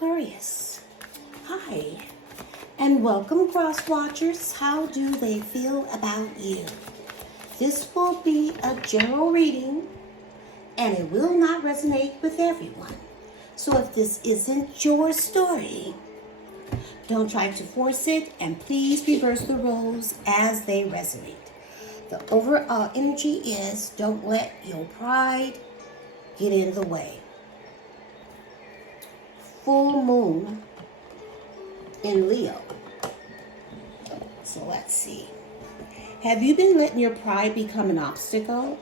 Aquarius. Hi, and welcome, cross watchers. How do they feel about you? This will be a general reading, and it will not resonate with everyone. So if this isn't your story, don't try to force it, and please reverse the roles as they resonate. The overall energy is don't let your pride get in the way. Full moon in Leo. So let's see. Have you been letting your pride become an obstacle?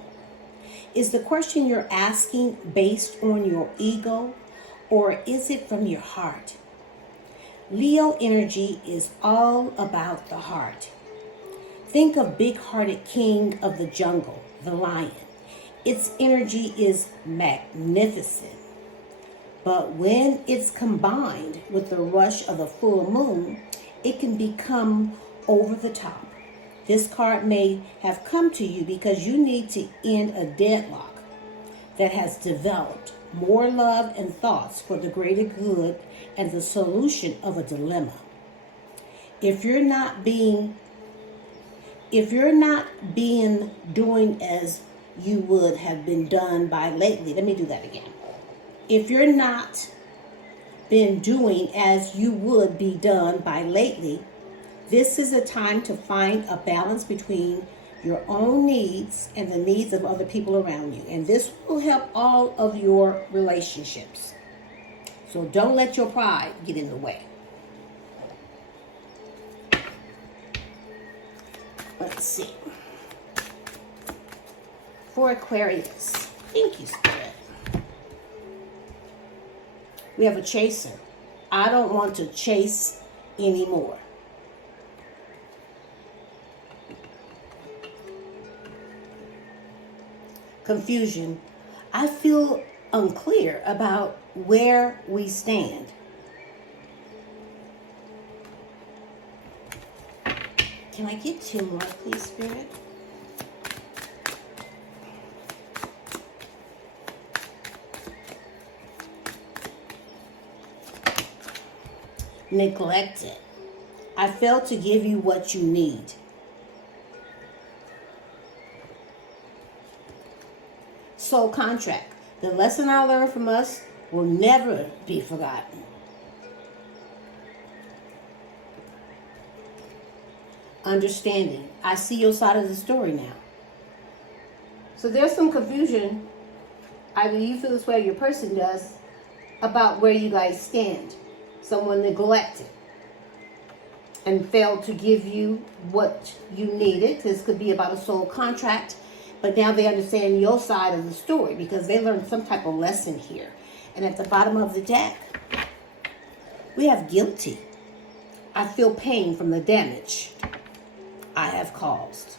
Is the question you're asking based on your ego, or is it from your heart? Leo energy is all about the heart. Think of big-hearted king of the jungle, the lion. Its energy is magnificent. But when it's combined with the rush of the full moon, it can become over the top. This card may have come to you because you need to end a deadlock that has developed more love and thoughts for the greater good and the solution of a dilemma. If you're not being doing as you would have been done by lately, let me do that again. If you're not been doing as you would be done by lately, this is a time to find a balance between your own needs and the needs of other people around you. And this will help all of your relationships. So don't let your pride get in the way. Let's see. For Aquarius, thank you, Spirit. We have a chaser. I don't want to chase anymore. Confusion. I feel unclear about where we stand. Can I get two more, please, Spirit? Neglected. I failed to give you what you need. Soul contract. The lesson I learned from us will never be forgotten. Understanding. I see your side of the story now. So there's some confusion, either you feel this way or your person does, about where you guys stand. Someone neglected and failed to give you what you needed. This could be about a soul contract, but now they understand your side of the story because they learned some type of lesson here. And at the bottom of the deck, we have guilty. I feel pain from the damage I have caused.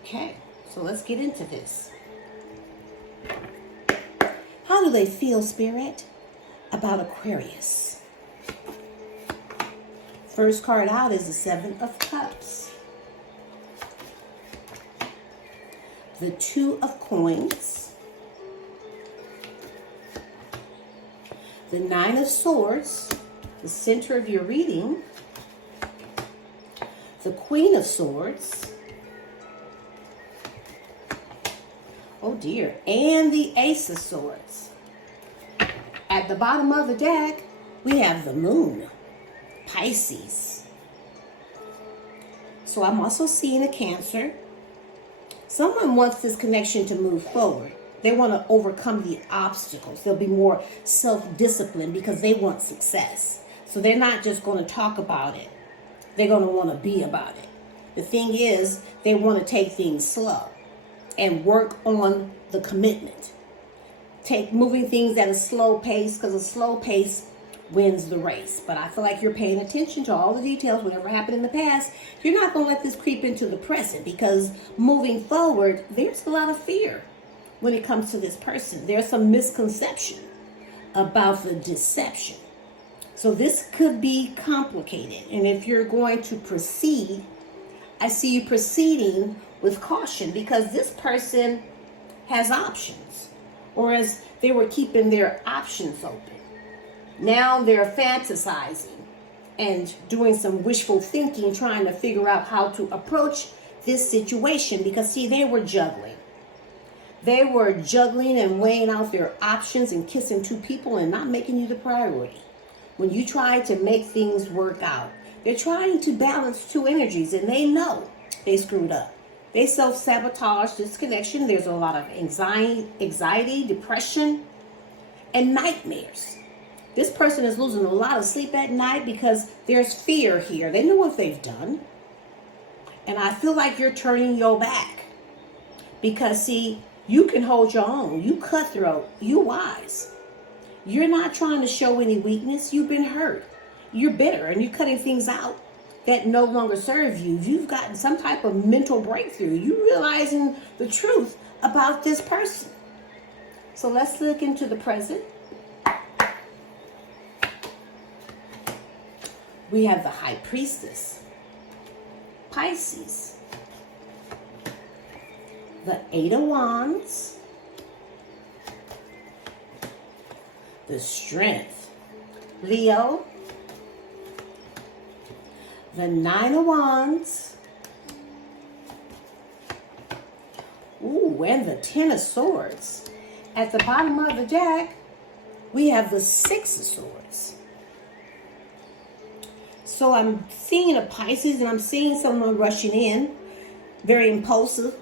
Okay, so let's get into this. How do they feel, Spirit, about Aquarius? First card out is the Seven of Cups. The Two of Coins. The Nine of Swords, the center of your reading. The Queen of Swords. Oh dear. And the Ace of Swords. At the bottom of the deck, we have the Moon, Pisces. So I'm also seeing a Cancer. Someone wants this connection to move forward. They want to overcome the obstacles. They'll be more self-disciplined because they want success. So they're not just going to talk about it. They're going to want to be about it. The thing is, they want to take things slow and work on the commitment. Moving things at a slow pace, because a slow pace wins the race. But I feel like you're paying attention to all the details, whatever happened in the past. You're not going to let this creep into the present, because moving forward, there's a lot of fear when it comes to this person. There's some misconception about the deception. So this could be complicated. And if you're going to proceed, I see you proceeding with caution, because this person has options, or as they were keeping their options open. Now they're fantasizing and doing some wishful thinking, trying to figure out how to approach this situation, because see, they were juggling. They were juggling and weighing out their options and kissing two people and not making you the priority. When you try to make things work out, they're trying to balance two energies, and they know they screwed up. They self-sabotage this connection. There's a lot of anxiety, depression, and nightmares. This person is losing a lot of sleep at night because there's fear here. They know what they've done. And I feel like you're turning your back. Because, see, you can hold your own. You cutthroat. You wise. You're not trying to show any weakness. You've been hurt. You're bitter, and you're cutting things out that no longer serve you. You've gotten some type of mental breakthrough. You're realizing the truth about this person. So let's look into the present. We have the High Priestess, Pisces, the Eight of Wands, the Strength, Leo, the Nine of Wands, ooh, and the Ten of Swords. At the bottom of the deck, we have the Six of Swords. So I'm seeing a Pisces, and I'm seeing someone rushing in, very impulsive,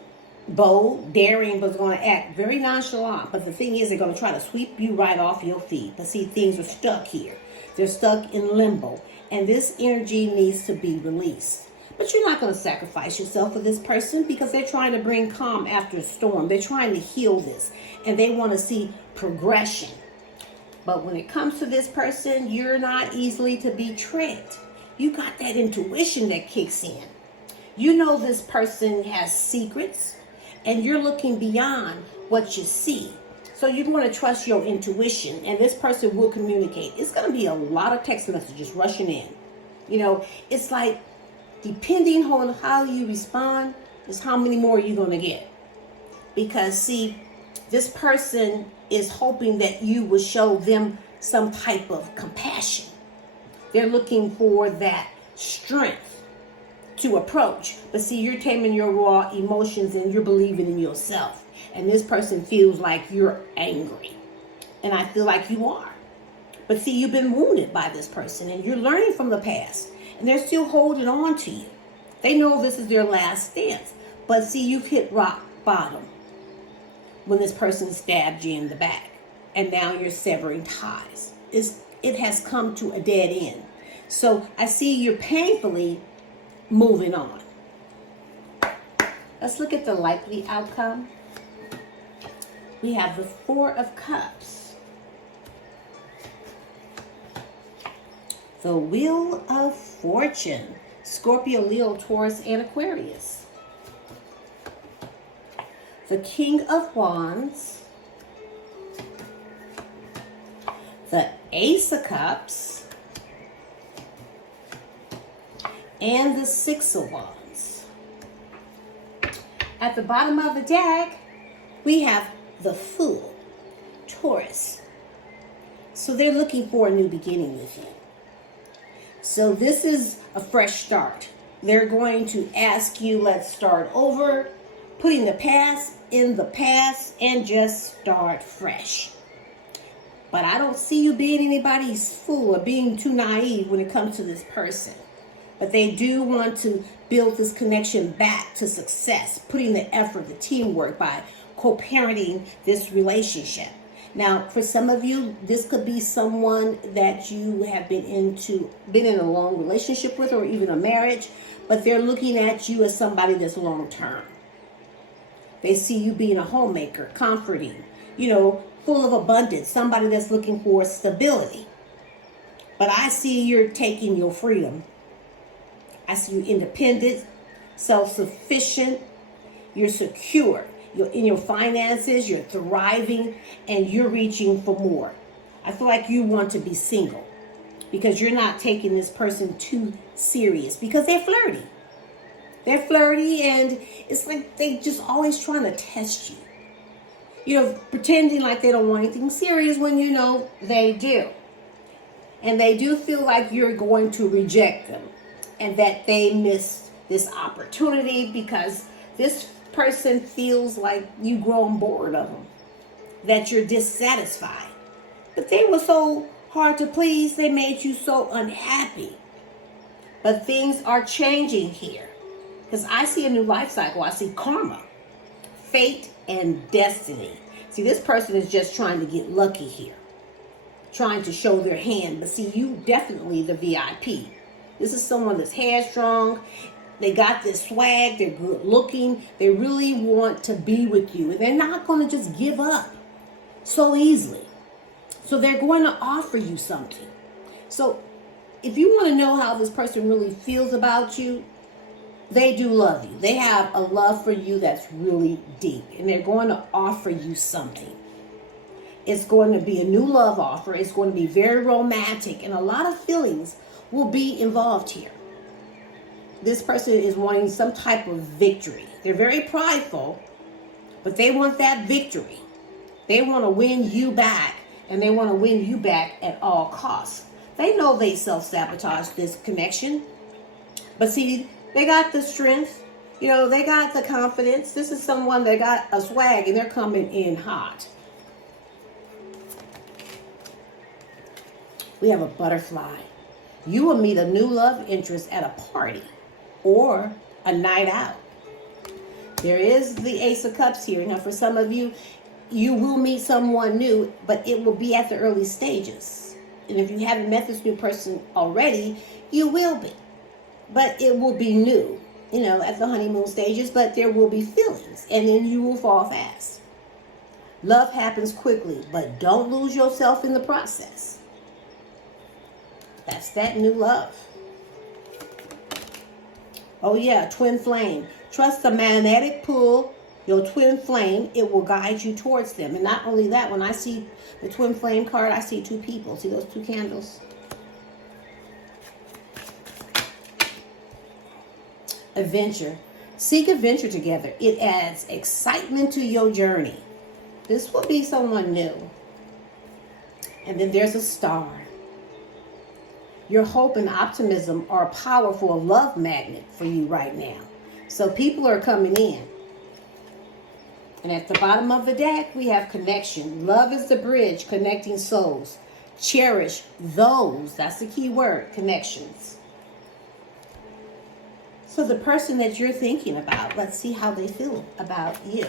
bold, daring, but going to act very nonchalant. But the thing is, they're going to try to sweep you right off your feet. But see, things are stuck here. They're stuck in limbo. And this energy needs to be released. But you're not going to sacrifice yourself for this person, because they're trying to bring calm after a storm. They're trying to heal this. And they want to see progression. But when it comes to this person, you're not easily to be tricked. You got that intuition that kicks in. You know this person has secrets, and you're looking beyond what you see. So you want to trust your intuition, and this person will communicate. It's going to be a lot of text messages rushing in. You know, it's like, depending on how you respond is how many more you're going to get. Because, see, this person is hoping that you will show them some type of compassion. They're looking for that strength to approach. But see, you're taming your raw emotions, and you're believing in yourself. And this person feels like you're angry. And I feel like you are. But see, you've been wounded by this person, and you're learning from the past. And they're still holding on to you. They know this is their last stance. But see, you've hit rock bottom when this person stabbed you in the back. And now you're severing ties. It has come to a dead end. So I see you're painfully moving on. Let's look at the likely outcome. We have the Four of Cups, the Wheel of Fortune, Scorpio, Leo, Taurus, and Aquarius, the King of Wands, the Ace of Cups, and the Six of Wands. At the bottom of the deck, we have the Fool, Taurus. So they're looking for a new beginning with you. So this is a fresh start. They're going to ask you, let's start over, putting the past in the past and just start fresh. But I don't see you being anybody's fool or being too naive when it comes to this person. But they do want to build this connection back to success, putting the effort, the teamwork by co-parenting this relationship. Now, for some of you, this could be someone that you have been in a long relationship with, or even a marriage, but they're looking at you as somebody that's long-term. They see you being a homemaker, comforting, full of abundance, somebody that's looking for stability. But I see you're taking your freedom. I see you independent, self-sufficient, you're secure. You're in your finances, you're thriving, and you're reaching for more. I feel like you want to be single because you're not taking this person too serious, because they're flirty. They're flirty, and it's like they just always trying to test you. Pretending like they don't want anything serious when they do. And they do feel like you're going to reject them and that they missed this opportunity because this person feels like you've grown bored of them, that you're dissatisfied. But they were so hard to please, they made you so unhappy. But things are changing here because I see a new life cycle. I see karma, fate, and destiny. See, this person is just trying to get lucky here, trying to show their hand. But see, you definitely the VIP. This is someone that's headstrong. They got this swag. They're good looking. They really want to be with you. And they're not going to just give up so easily. So they're going to offer you something. So if you want to know how this person really feels about you, they do love you. They have a love for you that's really deep. And they're going to offer you something. It's going to be a new love offer. It's going to be very romantic. And a lot of feelings will be involved here. This person is wanting some type of victory. They're very prideful, but they want that victory. They want to win you back, and they want to win you back at all costs. They know they self-sabotage this connection, but see, they got the strength. You know, they got the confidence. This is someone that got a swag, and they're coming in hot. We have a butterfly. You will meet a new love interest at a party or a night out. There is the Ace of Cups here. Now, for some of you, you will meet someone new, but it will be at the early stages. And if you haven't met this new person already, you will be. But it will be new, you know, at the honeymoon stages, but there will be feelings, and then you will fall fast. Love happens quickly, but don't lose yourself in the process. That's that new love. Oh yeah, twin flame. Trust the magnetic pull, your twin flame. It will guide you towards them. And not only that, when I see the twin flame card, I see two people. See those two candles? Adventure. Seek adventure together. It adds excitement to your journey. This will be someone new. And then there's a star. Your hope and optimism are a powerful love magnet for you right now. So people are coming in. And at the bottom of the deck, we have connection. Love is the bridge connecting souls. Cherish those, that's the key word, connections. So the person that you're thinking about, let's see how they feel about you.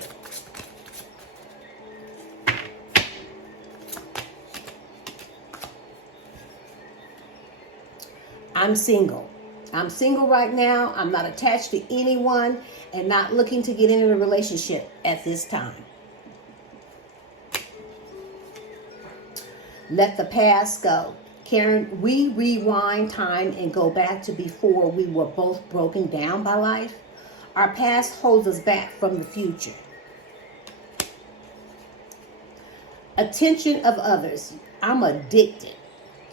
I'm single. I'm single right now. I'm not attached to anyone and not looking to get into a relationship at this time. Let the past go. Karen, we rewind time and go back to before we were both broken down by life. Our past holds us back from the future. Attention of others. I'm addicted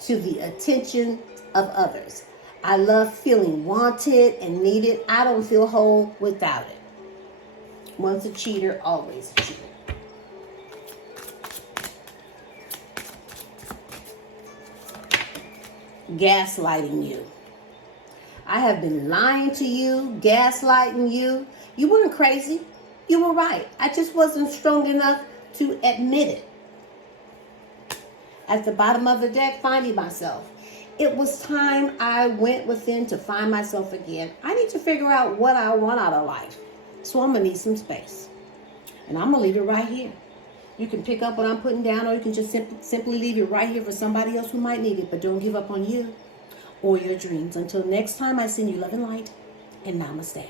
to the attention of others. I love feeling wanted and needed. I don't feel whole without it. Once a cheater, always a cheater. Gaslighting you. I have been lying to you, gaslighting you. You weren't crazy. You were right. I just wasn't strong enough to admit it. At the bottom of the deck, finding myself. It was time I went within to find myself again. I need to figure out what I want out of life. So I'm going to need some space. And I'm going to leave it right here. You can pick up what I'm putting down, or you can just simply leave it right here for somebody else who might need it. But don't give up on you or your dreams. Until next time, I send you love and light, and namaste.